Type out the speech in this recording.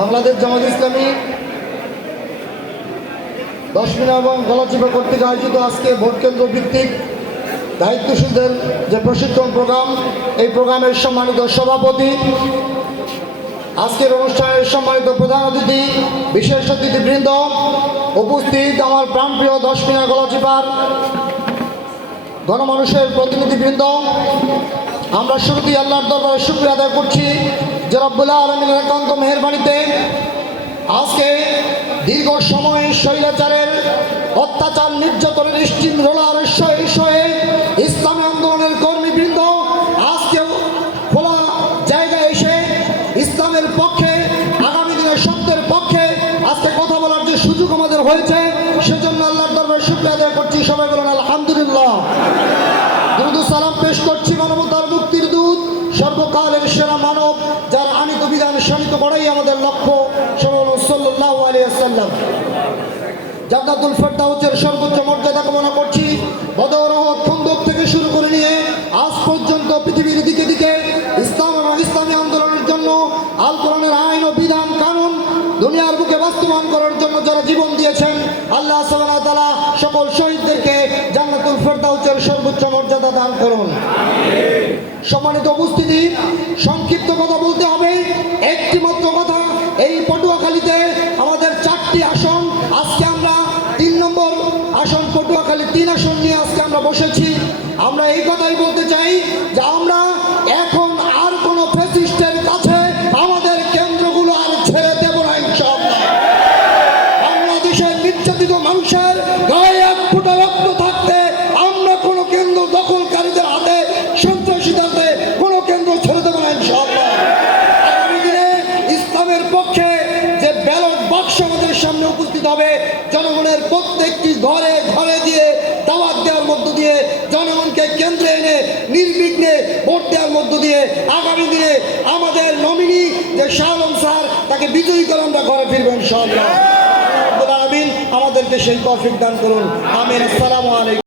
বাংলাদেশ জামাত ইসলামী দশমিনা এবং গলাচিপা কর্তৃক আয়োজিত আজকে ভোট কেন্দ্র ভিত্তিক দায়িত্বশীলদের যে প্রশিক্ষণ প্রোগ্রাম, এই প্রোগ্রামের সম্মানিত সভাপতি, আজকের অনুষ্ঠানের সম্মানিত প্রধান অতিথি, বিশেষ অতিথিবৃন্দ উপস্থিত আমার প্রাণপ্রিয় দশমিনা গলাচিপার গণমানুষের প্রতিনিধিবৃন্দ। আমরা শুরুতেই আল্লাহর দরবারে শুক্রিয়া আদায় করছি। যে রব্বুল্লাহ আলমিনের একান্ত মেহরবানিতে আজকে দীর্ঘ শৈলাচারের অত্যাচার, নির্যাতনের রোলার ইসলামী আন্দোলনের কর্মীবৃন্দ আজকে খোলা জায়গায় এসে ইসলামের পক্ষে, আগামী দিনের সত্যের পক্ষে আজকে কথা বলার যে সুযোগ আমাদের হয়েছে, সেজন্য আল্লাহর দরবারে শুক্রিয়া আদায় করছি। সবাই বলুন, আলহামদুলিল্লাহ। সর্বকালের সেরা মানব যার আনিত বিধান শানিত করাই আমাদের লক্ষ্য সাল্লাহ আলিয়াল্লাম জান্নাতুল ফেরদাউসের সর্বোচ্চ মর্যাদা কামনা করছি। বদর ওহদ, খন্দক থেকে শুরু করে নিয়ে আজ পর্যন্ত পৃথিবীর দিকে দিকে ইসলাম এবং ইসলামী আন্দোলনের জন্য আল কোরআনের আইন ও বিধান কানুন দুনিয়ার বুকে বাস্তবায়ন করার জন্য যারা জীবন দিয়েছেন আল্লাহ সাল্লাহ তালা সকল শহীদদেরকে জান্নাতুল ফেরদাউসের সর্বোচ্চ মর্যাদা দান করুন। সম্মানিত উপস্থিতি, সংক্ষিপ্ত কথা বলতে হবে। একটি মাত্র কথা, এই পটুয়াখালীতে আমাদের চারটি আসন, আজকে আমরা তিন নম্বর আসন, পটুয়াখালী তিন আসন নিয়ে আজকে আমরা বসেছি। আমরা এই কথাই বলতে চাই যে আমরা পক্ষে যে ব্যালট বাক্স আমাদের সামনে উপস্থিত হবে, জনগণের প্রত্যেকটি ঘরে ঘরে দিয়ে দাওয়াত দেওয়ার মধ্য দিয়ে জনগণকে কেন্দ্রে এনে নির্বিঘ্নে ভোট দেওয়ার মধ্য দিয়ে আগামী দিনে আমাদের নমিনি যে শাহ আলম স্যার, তাকে বিজয়ী করে আমরা ঘরে ফিরবেন রব্বুল আমাদেরকে সেই তৌফিক দান করুন। আমিন। আসসালামু আলাইকুম।